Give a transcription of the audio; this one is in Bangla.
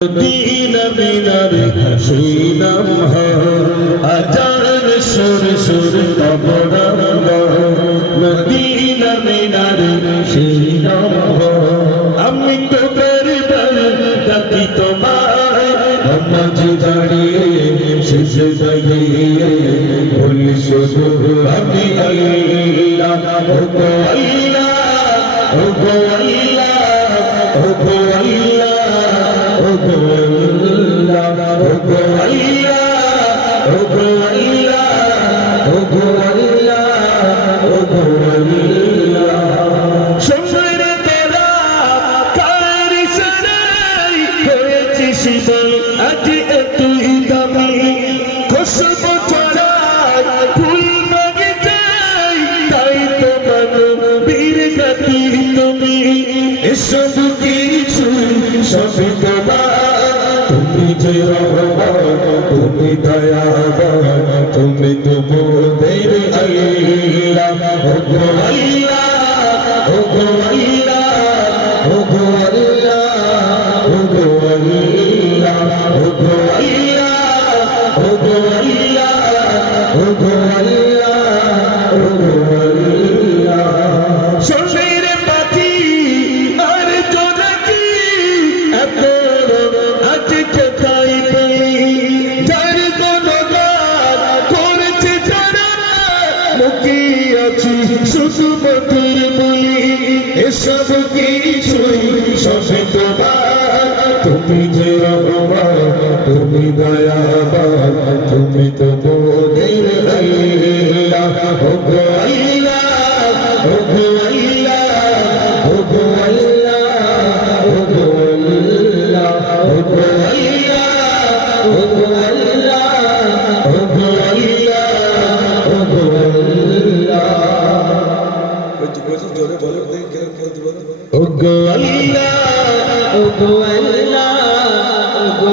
মদিনা মিনার হাসিনাম হাজার সুর সুর কবরাম মদিনা মিনার হাসিনাম আমি তো বেরবার ডাকি তোমায় নামাজ দাঁড়িয়ে শেষে দাঁড়িয়ে বলি শুধু আমি আল্লাহ ও গো আল্লাহ ও গো আল্লাহ ও গো আল্লাহ সব কিছু সবই তোমার তুমি যে রহমান তুমি দয়াবান তুমি তো মোদের আল্লাহ ও গো আল্লাহ ও গো আল্লাহ ও গো আল্লাহ ও গো আল্লাহ ও গো আল্লাহ ও গো আল্লাহ ও গো আল্লাহ ও গো আল্লাহ সোনার পাখি আর জোনাকি এত আজ কোথায় পেলি যার গুণগান করেছে যারা মুখে আছি শুধু মধুর বলি এসব কিছুই সবে তোমার তুমি যে রহমান তুমি দয়াবান তুমি তো মোদের আল্লাহ ও গো আল্লাহ ও গো আল্লাহ ও গো আল্লাহ ও গো আল্লাহ ও গো আল্লাহ ও গো আল্লাহ ও গো আল্লাহ ও গো আল্লাহ জোরে বলো দেখে ও গো আল্লাহ ও গো আল্লাহ ও গো